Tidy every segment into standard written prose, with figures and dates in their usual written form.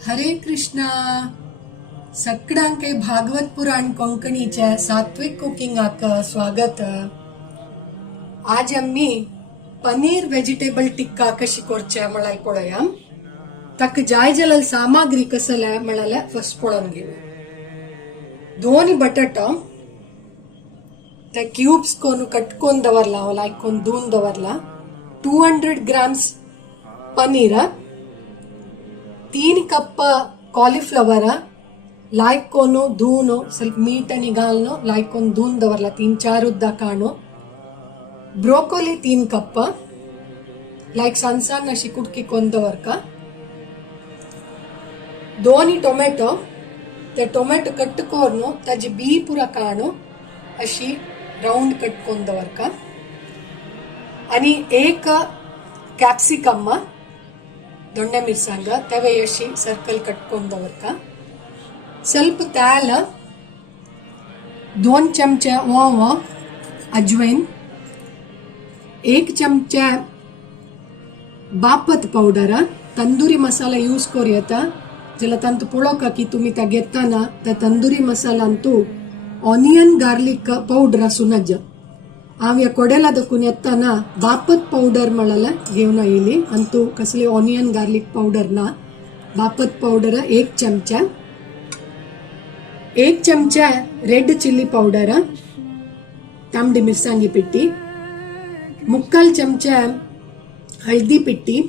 हरे कृष्णा. सगळ्यांके भागवत पुराण कोंकणीच्या सात्विक कुकिंगाक स्वागत. आज आम्ही पनीर वेजिटेबल टिक्का कशी करचे म्हळ्यार पळोवया. ताका जाय जाल्यार सामग्री कसले म्हळ्यार फर्स्ट पळोवन घेवया. दोन बटाटो ते क्यूब्स कोन कट कोन दवरला, लायक कोन धुवन दवरला. 200 ग्राम्स पनीर, 3 कप कॉलीफ्लवर लायक कोनु धुवन ಸ್ವಲ್ಪ मीठ आणि घालनो लायक कोन धुवन दवरला 3-4 उद्दा काणो. ब्रोकोली 3 कप लायक सಣ್ಣ सಣ್ಣ अशी कुटकी कोन दवरका. 2 टोमॅटो, ते टोमॅटो कट कोरनो ताजी बी पुरा काणो अशी राउंड कट कोन दवरका. आणि 1 कॅप्सिकम दोंडे मिरसांग तवे अशी सर्कल कटकोन दवरका. ಸ್ವಲ್ಪ तेल, 2 चमचे ओव, अजवाइन, 1 चमचे बापत पावडर. तंदुरी मसाला यूज करूया जाल्यार तांतू पळोवका की तुम्ही त्या घेताना त्या तंदुरी मसालांतू ऑनियन गार्लिक पावडर आसूनच. हांव ह्या कोडेला दखून येताना बापत पावडर म्हळ्यार घेवन आयली, अंतू कसली ऑनियन गार्लिक पावडर ना. बापत पावडर 1 चमचा, 1 चमचा रेड चिली पावडर, तांबडी मिरसांगी पिट्टी, 3/4 चमचा हळदी पिट्टी,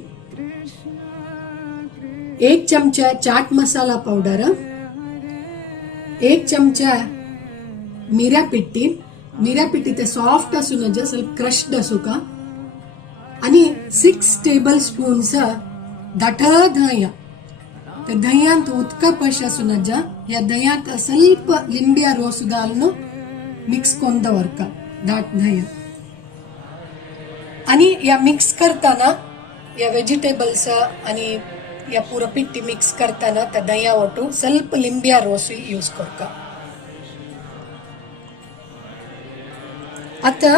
1 चमचा चाट मसाला पावडर, 1 चमचा मिऱ्या पिट्टी. मिऱ्या पिट्टी ते सॉफ्ट असू नये, ಸ್ವಲ್ಪ क्रश्ड असू का. आणि 6 टेबल स्पून्स दाट दह्य. ते दह्यांत उदकपश असू नये. या दह्यात ಸ್ವಲ್ಪ लिंबिया रोस घालून मिक्स कोन दवरका दाट दह्य. आणि या मिक्स करताना या वेजिटेबल्स आणि या पुरा पिट्टी मिक्स करताना त्या दह्या ಒಟ್ಟು ಸ್ವಲ್ಪ लिंबिया रोस यूज करका. आता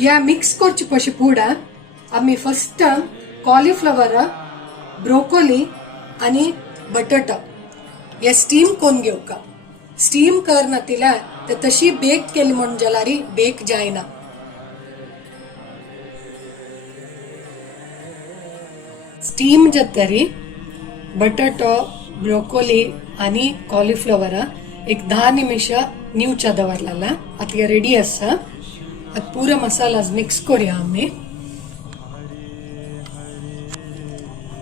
या मिक्स करचे पशी पुढे आम्ही फर्स्ट कॉलीफ्लवर, ब्रोकोली आणि बटाटा या स्टीम कोन घेवका. स्टीम करना तिला ते तशी बेक केली म्हण जाल्यार बेक जायना. स्टीम जातरी बटाटो, ब्रोकोली आणि कॉलीफ्लवर एक 10 निमिष नीवच्या दवरलेला. आता रेडी आसा. आता पूरा मसाला मिक्स करूया आम्ही.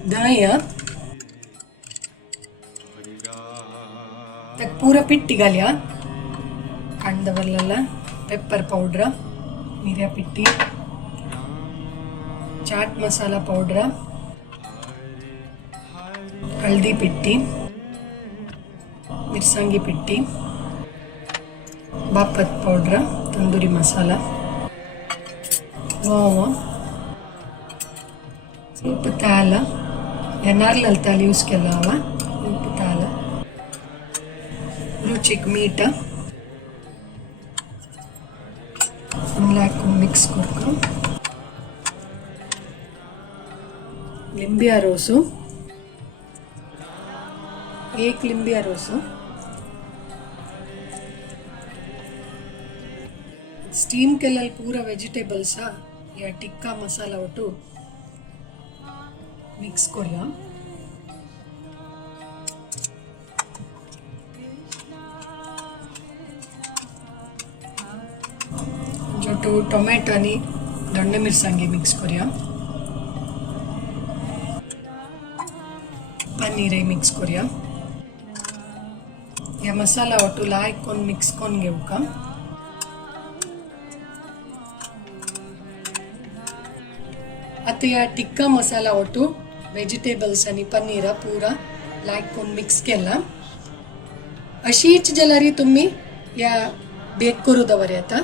दह्य त्यात पूरा पिट्टी घालया. कांड दवरलेला, पेपर पावडर, मिऱ्या पिट्टी, चाट मसाला पावडर, हळदी पिट्टी, मिरसांगी पिट्टी, बापत पावडर, तंदुरी मसाला, ओव, ಸ್ವಲ್ಪ तेल, नारळ तेल यूज केला हवा, ಸ್ವಲ್ಪ तेल, रुचीक मीठ मिक्स करका. लिंबिया रोसु 1 लिंबिया रोसु. स्टीम केलेला पूरा वेजिटेबल्स या टिक्का मसाला ಒಟ್ಟು मिक्स करूया. जो टोमॅटो आणि दोंडे मिरसांगी मिक्स करूया. पनीर मिक्स करूया. या मसाला ಒಟ್ಟು लायक कोन मिक्स कोन घेवका. आता या टिक्का मसाला ಒಟ್ಟು वेजिटेबल्स आणि पनीर पूरा लायक कोन मिक्स केला. अशीच जाल्यार तुम्ही या बेक करू दवरता.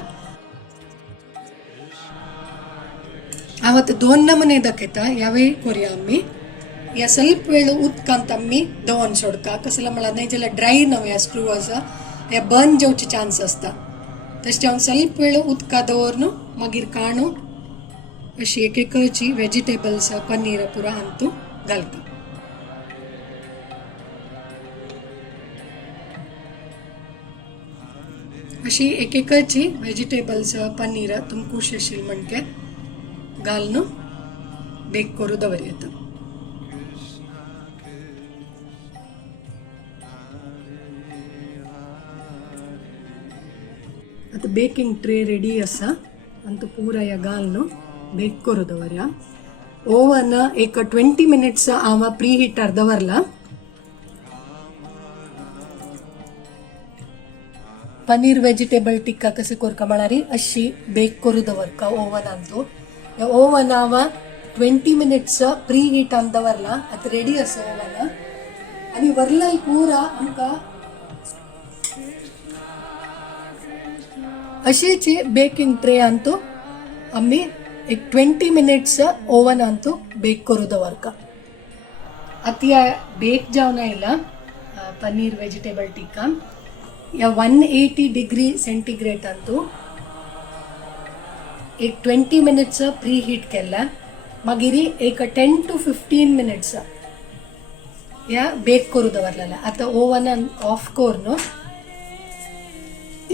हांव आतां 2 नमुने दाखयता, ह्या वेळी करूया आम्ही. या ಸ್ವಲ್ಪ वेळ उदकांत आम्ही दवरून सोडका. कसला म्हळ्यार नाही जाल्यार ड्राय नव्हे या स्क्रू आसा, हे बर्न जावचे चान्स असता. तशें हांव ಸ್ವಲ್ಪ वेळ उदका दवरून मागीर काणू अशी एक एकची वेजिटेबल्स पनीर पुरा अंतू घालता. अशी एकेकाची व्हेजिटेबल्स पनीर तुम खुश येशील म्हणके घालून बेक करू दवरयेत. आता बेकिंग ट्रे रेडी असा आणि तो पुरा या घालून बेक करू दवरया. ओवन एक 20 मिनिट्स हांव प्री हिटर दवरला. पनीर वेजिटेबल टिक्का कसे कोरका म्हणारी अशी बेक करू दवरका ओवन आणतो. या ओवन हांव 20 मिनिट्स प्री हीट आन दवरला. आता रेडी असा ओवन आणि वरला पुरा आमका अशीची बेकिंग ट्रे आणतो आम्ही एक 20 मिनिट्स ओवन आणतो बेक करू दवरका. आता बेक जावन आयला पनीर वेजिटेबल टिक्का. या 180 डिग्री सेंटीग्रेड आणतो एक 20 मिनिट्स प्री हीट केला. मागीर एक 10 to 15 मिनिट्स या बेक करू दवरलेला. आता ओवन ऑफ करून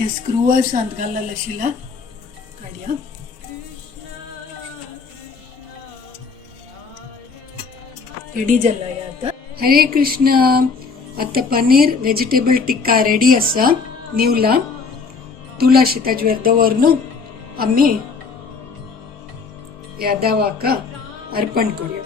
स्क्रूवर्स अंत घाललेला आशिल्ला काडया. रेडी जाला आता. हरे कृष्ण. आता पनीर वेजिटेबल टिक्का रेडी असा निवला. तुळशी ताजेर दवरून आम्ही या देवाक अर्पण करूया.